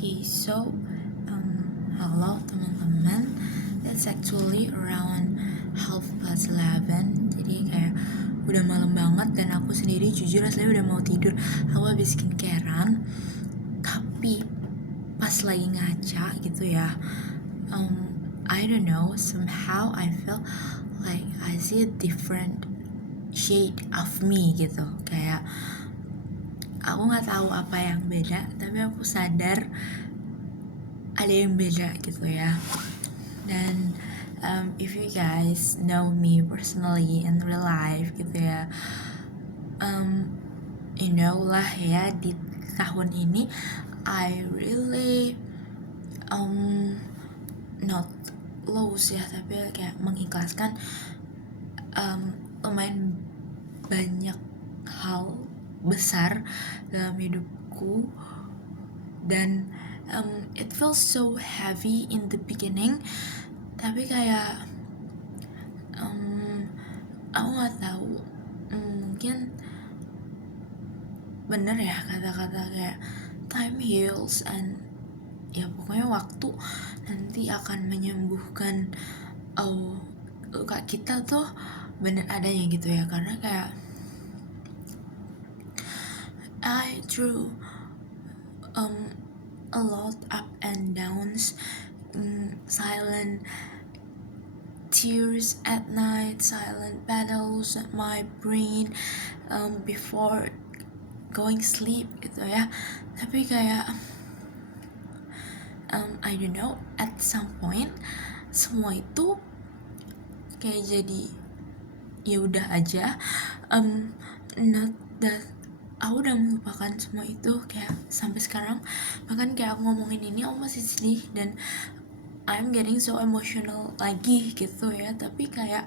Okay, so hello teman-teman. It's actually around 11:30. Jadi kayak udah malam banget dan aku sendiri jujur rasanya udah mau tidur. Aku habis skincarean, tapi pas lagi ngaca gitu ya, I don't know, somehow I feel like I see a different shade of me gitu. Kayak aku nggak tahu apa yang beda, tapi aku sadar ada yang beda gitu ya. Dan if you guys know me personally in real life gitu ya, you know lah ya, di tahun ini I really not lose ya, tapi kayak mengikhlaskan lumayan banyak hal besar dalam hidupku. Dan it feels so heavy in the beginning, tapi kayak aku nggak tahu, mungkin bener ya kata-kata kayak time heals, and ya pokoknya waktu nanti akan menyembuhkan luka kita tuh bener adanya gitu ya. Karena kayak I through a lot up and downs, silent tears at night, silent battles at my brain before going sleep gitu ya. Tapi kayak I don't know, at some point semua itu kayak jadi ya udah aja, not that aku udah melupakan semua itu kayak sampai sekarang. Bahkan kayak aku ngomongin ini aku masih sedih dan I'm getting so emotional lagi gitu ya. Tapi kayak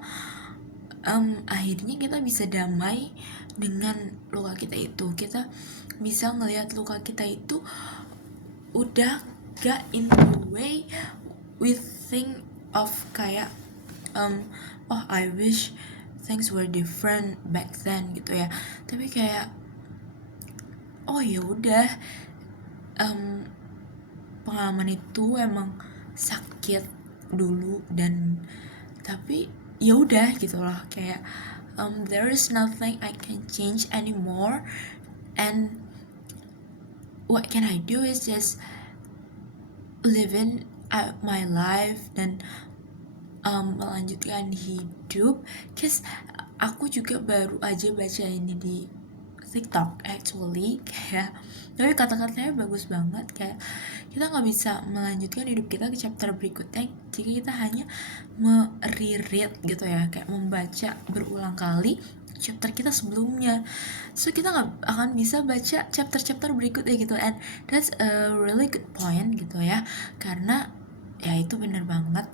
akhirnya kita bisa damai dengan luka kita itu. Kita bisa ngelihat luka kita itu udah gak in the way we think of kayak oh I wish things were different back then gitu ya. Tapi kayak oh ya udah, pengalaman itu emang sakit dulu dan tapi ya udah gitu loh. Kayak there is nothing I can change anymore, and what can I do is just living out my life dan melanjutkan hidup. Cause aku juga baru aja baca ini di TikTok actually, kayak tapi kata-katanya bagus banget. Kayak kita nggak bisa melanjutkan hidup kita ke chapter berikutnya jika kita hanya mereread gitu ya, kayak membaca berulang kali chapter kita sebelumnya. So kita nggak akan bisa baca chapter berikutnya gitu. And that's a really good point gitu ya, karena ya itu benar banget,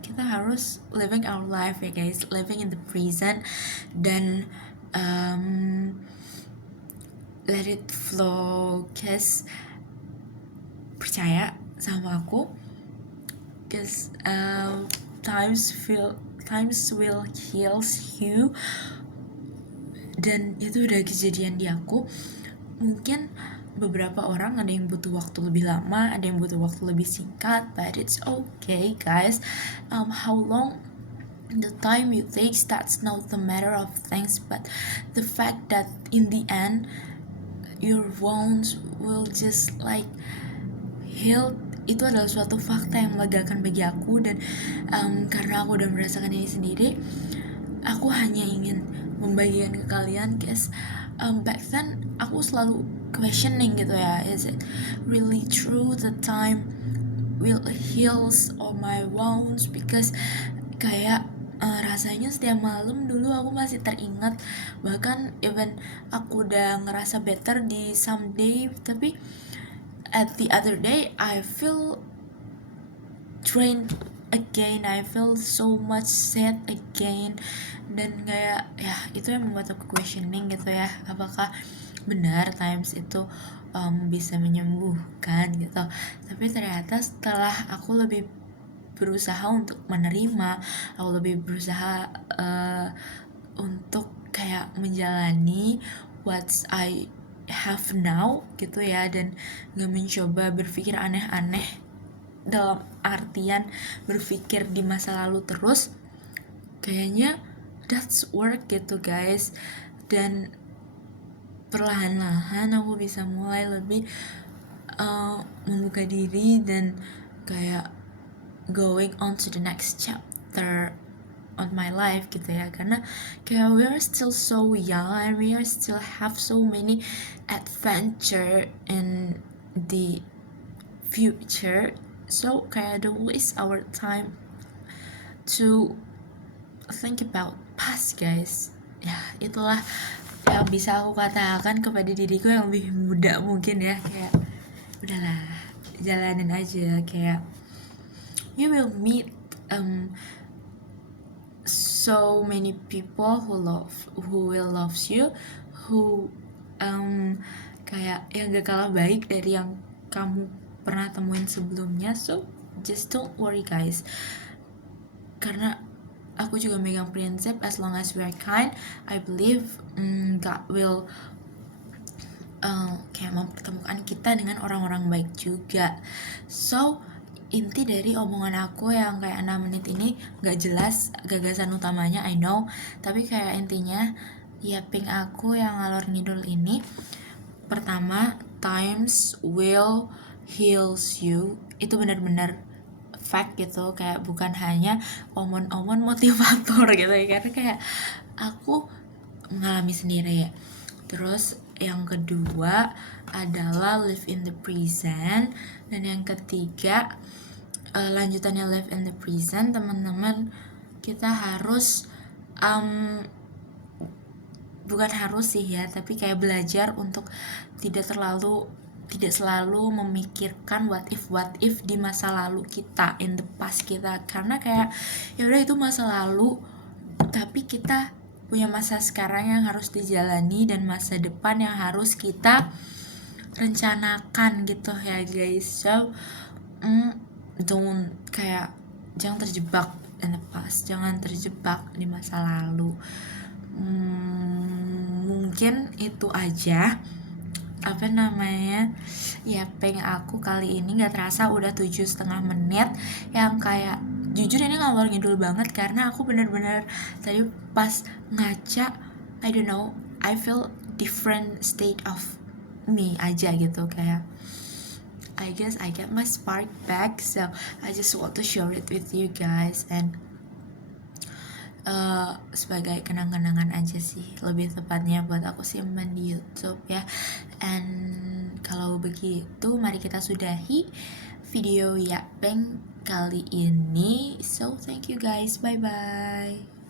kita harus living our life ya guys, living in the present dan let it flow. Cause percaya sama aku, cause times will heal you, dan itu udah kejadian di aku. Mungkin beberapa orang ada yang butuh waktu lebih lama, ada yang butuh waktu lebih singkat, but it's okay guys. How long the time you take, that's not the matter of things, but the fact that in the end your wounds will just like heal. Itu adalah suatu fakta yang melegakan bagi aku. Dan karena aku udah merasakan ini sendiri, aku hanya ingin membagikan ke kalian guys. Back then aku selalu questioning gitu ya, is it really true the time will heals all my wounds? Because kayak rasanya setiap malam dulu aku masih teringat, bahkan even aku udah ngerasa better di someday, tapi at the other day I feel drained again, I feel so much sad again. Dan kayak ya itu yang membuat aku questioning gitu ya, apakah benar times itu bisa menyembuhkan gitu. Tapi ternyata setelah aku lebih berusaha untuk menerima, aku lebih berusaha untuk kayak menjalani what I have now gitu ya, dan gak mencoba berpikir aneh-aneh dalam artian berpikir di masa lalu terus, kayaknya that's work gitu guys. Dan perlahan-lahan aku bisa mulai lebih membuka diri dan kayak going on to the next chapter on my life gitu ya, karena kayak we are still so young and we are still have so many adventure in the future, so kayak don't waste our time to think about past guys. Ya itulah yang bisa aku katakan kepada diriku yang lebih muda mungkin ya, kayak udahlah jalanin aja, kayak you will meet so many people who will loves you, who kayak yang gak kalah baik dari yang kamu pernah temuin sebelumnya. So just don't worry guys, karena aku juga megang prinsip as long as we are kind, I believe God will kayak mempertemukan kita dengan orang-orang baik juga. So inti dari omongan aku yang kayak 6 menit ini gak jelas gagasan utamanya, I know, tapi kayak intinya yaping aku yang ngalor ngidul ini, pertama, times will heals you, itu benar-benar fact gitu, kayak bukan hanya omon-omon motivator gitu ya, karena kayak aku mengalami sendiri ya. Terus yang kedua adalah live in the present, dan yang ketiga lanjutannya live in the present, teman-teman, kita harus bukan harus sih ya, tapi kayak belajar untuk tidak selalu memikirkan what if di masa lalu kita, in the past kita, karena kayak ya udah itu masa lalu, tapi kita punya masa sekarang yang harus dijalani dan masa depan yang harus kita rencanakan gitu ya guys. So jangan terjebak in the past, jangan terjebak di masa lalu. Mungkin itu aja yapeng aku kali ini. Gak terasa udah 7,5 menit yang kayak jujur ini ngalor ngidul banget, karena aku bener-bener tadi pas ngaca, I don't know, I feel different state of me aja gitu, kayak I guess I get my spark back, so I just want to share it with you guys, and sebagai kenang-kenangan aja sih, lebih tepatnya buat aku simpan di YouTube ya. And kalau begitu, mari kita sudahi video yapeng kali ini. So thank you guys, bye bye.